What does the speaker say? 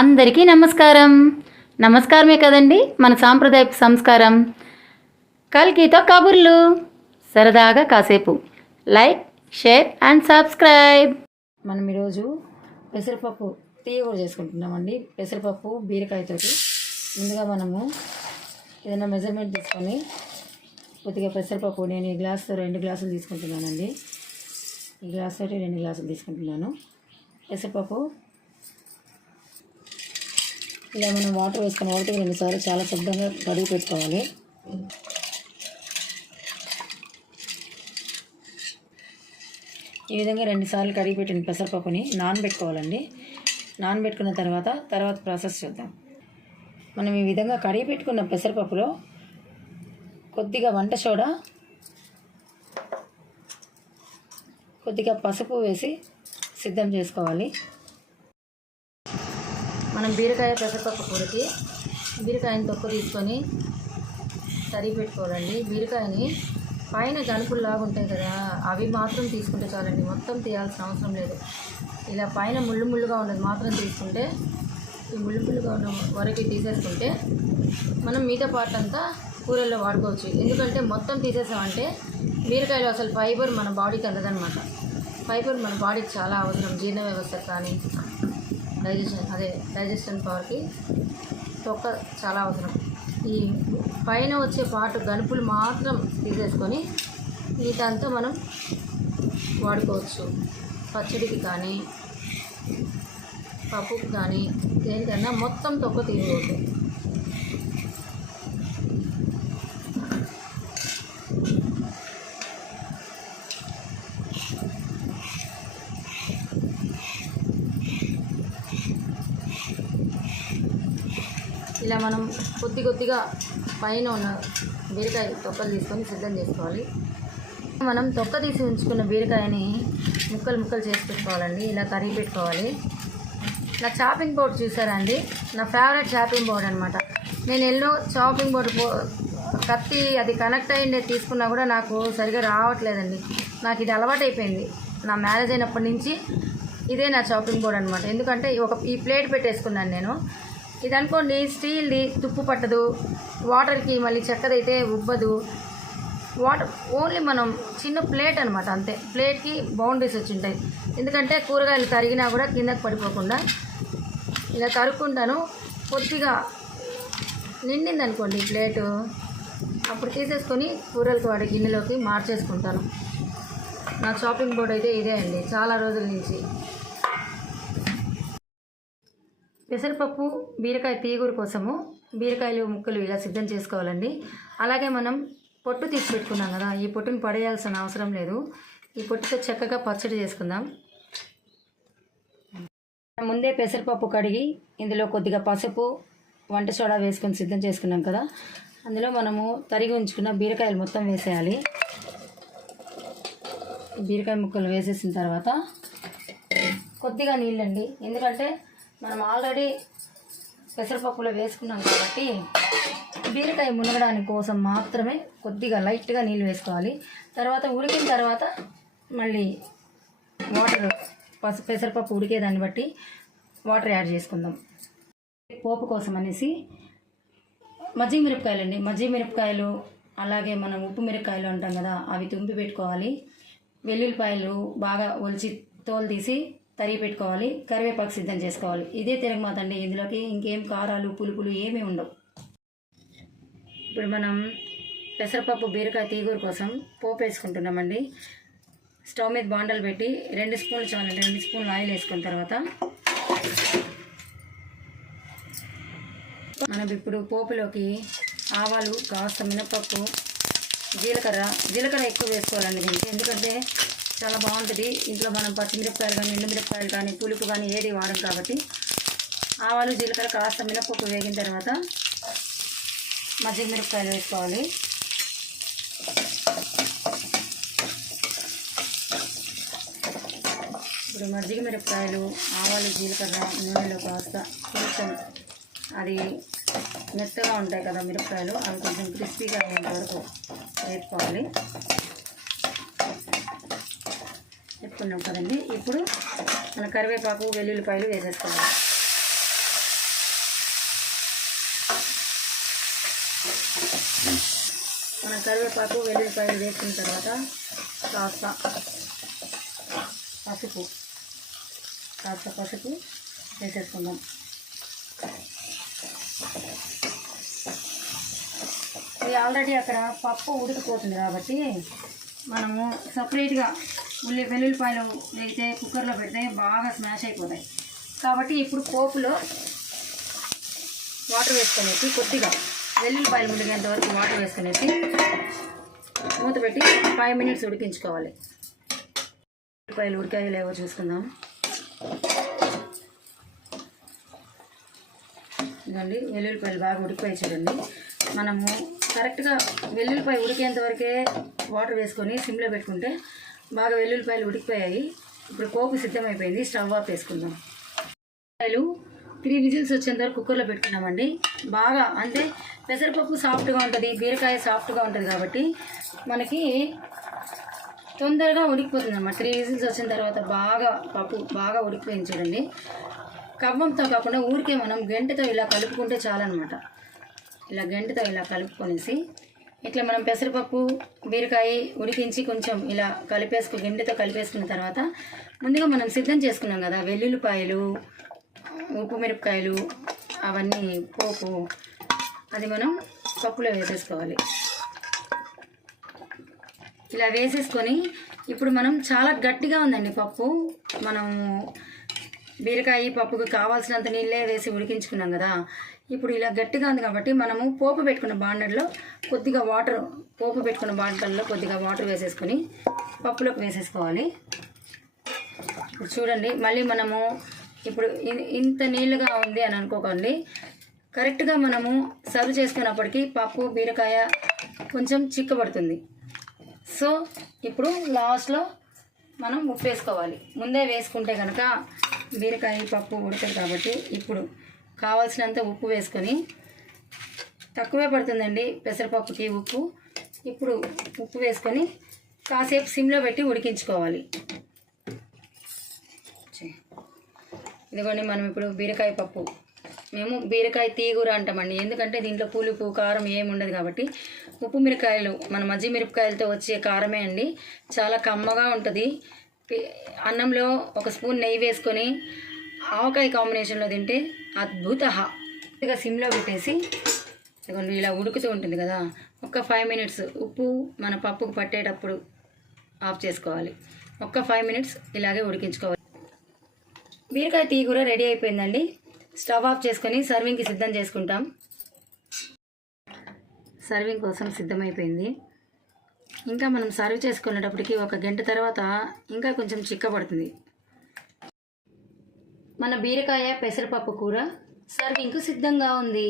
అందరికీ నమస్కారం. నమస్కారమే కదండి మన సాంప్రదాయపు సంస్కారం. కల్కితో కబుర్లు. సరదాగా కాసేపు. Like share and subscribe. మనం ఈరోజు పెసరపప్పు తీయ కూడా చేసుకుంటున్నామండి. పెసరపప్పు బీరకాయతోటి ముందుగా మనము ఏదైనా మెజర్మెంట్ తీసుకొని కొద్దిగా పెసరపప్పు నేను ఈ గ్లాస్తో రెండు గ్లాసులు తీసుకుంటున్నానండి. ఈ గ్లాస్ తోటి రెండు గ్లాసులు తీసుకుంటున్నాను. పెసరపప్పు ఇలా మనం వాటర్ వేసుకున్న ఒకటి రెండుసార్లు చాలా శుభ్రంగా కడిగి పెట్టుకోవాలి. ఈ విధంగా రెండు సార్లు కడిగి పెట్టిన పెసరపప్పుని నానబెట్టుకోవాలండి. నానబెట్టుకున్న తర్వాత తర్వాత ప్రాసెస్ చూద్దాం. మనం ఈ విధంగా కడిగి పెట్టుకున్న పెసరపప్పులో కొద్దిగా వంట సోడా కొద్దిగా పసుపు వేసి సిద్ధం చేసుకోవాలి. మనం బీరకాయ పెసరపప్పు కూరకి బీరకాయని తొక్కు తీసుకొని తరిగి పెట్టుకోవాలండి. బీరకాయని పైన గనుపుల్లాగా ఉంటాయి కదా అవి మాత్రం తీసుకుంటే చాలండి. మొత్తం తీయాల్సిన అవసరం లేదు. ఇలా పైన ముళ్ళు ముళ్ళుగా ఉన్నది మాత్రం తీసుకుంటే ఈ ముళ్ళు ముళ్ళుగా ఉన్న వరకు తీసేసుకుంటే మనం మిగతా పార్ట్ అంతా కూరల్లో వాడుకోవచ్చు. ఎందుకంటే మొత్తం తీసేసామంటే బీరకాయలో అసలు ఫైబర్ మన బాడీకి అందదనమాట ఫైబర్ మన బాడీకి చాలా అవసరం. జీర్ణ వ్యవస్థ కానీ డైజెషన్ అదే డైజెషన్ పవర్కి తొక్క చాలా అవసరం. ఈ పైన వచ్చే పాటు గనుపులు మాత్రం తీసేసుకొని మిగతాంతా మనం వాడుకోవచ్చు. పచ్చడికి కానీ పప్పుకి కానీ దేనికన్నా మొత్తం తొక్క తీసుకోవచ్చు ఇలా మనం కొద్ది కొద్దిగా పైన ఉన్న బీరకాయ తొక్కలు తీసుకొని సిద్ధం చేసుకోవాలి. మనం తొక్క తీసి ఉంచుకున్న బీరకాయని ముక్కలు ముక్కలు చేసి పెట్టుకోవాలండి. ఇలా కరిగి పెట్టుకోవాలి. నా చాపింగ్ బోర్డ్ చూసారా అండి? నా ఫేవరెట్ చాపింగ్ బోర్డ్ అనమాట నేను ఎన్నో చాపింగ్ బోర్డు పో కత్తి అది కనెక్ట్ అయ్యిండే తీసుకున్నా కూడా నాకు సరిగా రావట్లేదండి. నాకు ఇది అలవాటు అయిపోయింది. నా మ్యారేజ్ అయినప్పటి నుంచి ఇదే నా చాపింగ్ బోర్డ్ అనమాట ఎందుకంటే ఒక ఈ ప్లేట్ పెట్టేసుకున్నాను నేను. ఇది అనుకోండి స్టీల్ది తుప్పు పట్టదు వాటర్కి మళ్ళీ చెక్కదైతే ఉబ్బదు. వాటర్ ఓన్లీ మనం చిన్న ప్లేట్ అనమాట అంతే. ప్లేట్కి బౌండరీస్ వచ్చి ఉంటాయి ఎందుకంటే కూరగాయలు తరిగినా కూడా కిందకి పడిపోకుండా ఇలా తరుక్కుంటాను. కొద్దిగా నిండింది అనుకోండి ప్లేటు అప్పుడు తీసేసుకొని కూరలతో వాడే గిన్నెలోకి మార్చేసుకుంటాను. నా షాపింగ్ బోర్డ్ అయితే ఇదే అండి చాలా రోజుల నుంచి. పెసరపప్పు బీరకాయ తీగూరు కోసము బీరకాయలు ముక్కలు ఇలా సిద్ధం చేసుకోవాలండి. అలాగే మనం పొట్టు తీసి పెట్టుకున్నాం కదా ఈ పొట్టుని పడేయాల్సిన అవసరం లేదు. ఈ పొట్టుతో చక్కగా పచ్చడి చేసుకుందాం. ముందే పెసరపప్పు కడిగి ఇందులో కొద్దిగా పసుపు వంట సోడా వేసుకొని సిద్ధం చేసుకున్నాం కదా. అందులో మనము తరిగి ఉంచుకున్న బీరకాయలు మొత్తం వేసేయాలి. బీరకాయ ముక్కలు వేసేసిన తర్వాత కొద్దిగా నీళ్ళండి. ఎందుకంటే మనం ఆల్రెడీ పెసరపప్పులో వేసుకున్నాం కాబట్టి బీరకాయ మునగడానికి కోసం మాత్రమే కొద్దిగా లైట్గా నీళ్ళు వేసుకోవాలి. తర్వాత ఉడికిన తర్వాత మళ్ళీ వాటర్ పసు పెసరపప్పు ఉడికేదాన్ని బట్టి వాటర్ యాడ్ చేసుకుందాం. పోపు కోసం అనేసి మజ్జి మిరపకాయలు అండి మజ్జి మిరపకాయలు అలాగే మనం ఉప్పు మిరపకాయలు అంటాం కదా అవి తుంపి పెట్టుకోవాలి. వెల్లుల్లిపాయలు బాగా ఒలిచి తోలు తీసి తరిగి పెట్టుకోవాలి కరివేపాకు సిద్ధం చేసుకోవాలి. ఇదే తిరగమాత అండి ఇందులోకి ఇంకేం కారాలు పులుపులు ఏమీ ఉండవు. ఇప్పుడు మనం పెసరపప్పు బీరకాయ తీగూరు కోసం పోపు వేసుకుంటున్నామండి. స్టవ్ మీద బాండలు పెట్టి రెండు స్పూన్లు చాలండి రెండు స్పూన్లు ఆయిల్ వేసుకున్న తర్వాత మనం ఇప్పుడు పోపులోకి ఆవాలు కాస్త మినపప్పు జీలకర్ర జీలకర్ర ఎక్కువ వేసుకోవాలండి. దీనికి ఎందుకంటే చాలా బాగుంటుంది. ఇంట్లో మనం పచ్చిమిరపకాయలు కానీ ఎండుమిరపకాయలు కానీ పులుపు కానీ ఏది వాడం కాబట్టి ఆవాలు జీలకర్ర కాస్త మినపప్పు వేగిన తర్వాత మజ్జిగ మిరపకాయలు వేసుకోవాలి. ఇప్పుడు మజ్జిగ మిరపకాయలు ఆవాలు జీలకర్ర నూనెలో కాస్త కొంచెం అది మెత్తగా ఉంటాయి కదా మిరపకాయలు అవి కొంచెం క్రిస్పీగా అయ్యేంత వరకు వేసుకోవాలి వేసుకుని ఉంటుందండి ఇప్పుడు మన కరివేపాకు వెల్లుల్లిపాయలు వేసేసుకోవాలి మన కరివేపాకు వెల్లుల్లిపాయలు వేసుకున్న తర్వాత కాస్త పసుపు కాస్త పసుపు వేసేసుకుందాం. ఇది ఆల్రెడీ అక్కడ పప్పు ఉడికిపోతుంది కాబట్టి మనము సపరేట్గా ఉల్లి వెల్లుల్లిపాయలు వేగితే కుక్కర్లో పెడితే బాగా స్మాష్ అయిపోతాయి. కాబట్టి ఇప్పుడు పోపులో వాటర్ వేసుకునేసి కొద్దిగా వెల్లుల్లిపాయలు ముడిగేంత వరకు వాటర్ వేసుకునేసి మూత పెట్టి ఫైవ్ మినిట్స్ ఉడికించుకోవాలి. ఉల్లిపాయలు ఉడికాయో లేవో చూసుకుందాం. ఇదండి వెల్లుల్లిపాయలు బాగా ఉడికిపోయి చూడండి. మనము కరెక్ట్గా వెల్లుల్లిపాయ ఉడికేంత వరకే వాటర్ వేసుకొని సిమ్లో పెట్టుకుంటే బాగా వెల్లుల్లిపాయలు ఉడికిపోయాయి. ఇప్పుడు పోపు సిద్ధమైపోయింది. స్టవ్ ఆఫ్ వేసుకుందాం ఉల్లిపాయలు త్రీ విజిల్స్ వచ్చేంత వరకు కుక్కర్లో పెట్టుకున్నామండి. బాగా అంటే పెసరపప్పు సాఫ్ట్గా ఉంటుంది బీరకాయ సాఫ్ట్గా ఉంటుంది కాబట్టి మనకి తొందరగా ఉడికిపోతుంది అన్నమాట త్రీ విజిల్స్ వచ్చిన తర్వాత బాగా పప్పు బాగా ఉడికిపోయింది చూడండి. కవ్వంతో కాకుండా ఊరికే మనం గంటతో ఇలా కలుపుకుంటే చాలన్నమాట. ఇలా గంటతో ఇలా కలుపుకొనేసి ఇట్లా మనం పెసరపప్పు బీరకాయ ఉడికించి కొంచెం ఇలా కలిపేసుకు గంటతో కలిపేసుకున్న తర్వాత ముందుగా మనం సిద్ధం చేసుకున్నాం కదా వెల్లుల్లిపాయలు ఉప్పు మిరపకాయలు అవన్నీ పోపు అది మనం పప్పులో వేసేసుకోవాలి. ఇలా వేసేసుకొని ఇప్పుడు మనం చాలా గట్టిగా ఉందండి పప్పు. మనం బీరకాయ పప్పుకు కావాల్సినంత నీళ్ళే వేసి ఉడికించుకున్నాం కదా. ఇప్పుడు ఇలా గట్టిగా ఉంది కాబట్టి మనము పోపు పెట్టుకున్న బాండర్లో కొద్దిగా వాటర్ పోపు పెట్టుకున్న బాండల్లో కొద్దిగా వాటర్ వేసేసుకొని పప్పులోకి వేసేసుకోవాలి. ఇప్పుడు చూడండి మళ్ళీ మనము ఇప్పుడు ఇ- ఇంత నీళ్ళుగా ఉంది అని అనుకోకండి. కరెక్ట్గా మనము సర్వ్ చేసుకున్నప్పటికీ పప్పు బీరకాయ కొంచెం చిక్కబడుతుంది. సో ఇప్పుడు లాస్ట్లో మనం ఉప్పు వేసుకోవాలి. ముందే వేసుకుంటే కనుక బీరకాయ పప్పు ఉడకదు కాబట్టి ఇప్పుడు కావాల్సినంత ఉప్పు వేసుకొని తక్కువే పడుతుందండి పెసరపప్పుకి ఉప్పు. ఇప్పుడు ఉప్పు వేసుకొని కాసేపు సిమ్లో పెట్టి ఉడికించుకోవాలి. ఇదిగోండి మనం ఇప్పుడు బీరకాయ పప్పు. మేము బీరకాయ తీగూర అంటామండి. ఎందుకంటే దీంట్లో పులుపు కారం ఏమి ఉండదు కాబట్టి ఉప్పు మిరకాయలు మన మజ్జి మిరపకాయలతో వచ్చే కారమే అండి. చాలా కమ్మగా ఉంటుంది. అన్నంలో ఒక స్పూన్ నెయ్యి వేసుకొని ఆవకాయ కాంబినేషన్లో తింటే అద్భుత ఇక సిమ్లో పెట్టేసి ఇదిగోండి ఇలా ఉడుకుతూ ఉంటుంది కదా ఒక ఫైవ్ మినిట్స్ ఉప్పు మన పప్పుకు పట్టేటప్పుడు ఆఫ్ చేసుకోవాలి. ఒక్క ఫైవ్ మినిట్స్ ఇలాగే ఉడికించుకోవాలి. బీరకాయ టీ కూడా రెడీ అయిపోయిందండి. స్టవ్ ఆఫ్ చేసుకొని సర్వింగ్కి సిద్ధం చేసుకుంటాం. సర్వింగ్ కోసం సిద్ధమైపోయింది. ఇంకా మనం సర్వ్ చేసుకునేటప్పటికి ఒక గంట తర్వాత ఇంకా కొంచెం చిక్కబడుతుంది. మన బీరకాయ పెసరపప్పు కూర సర్వింగ్కు సిద్ధంగా ఉంది.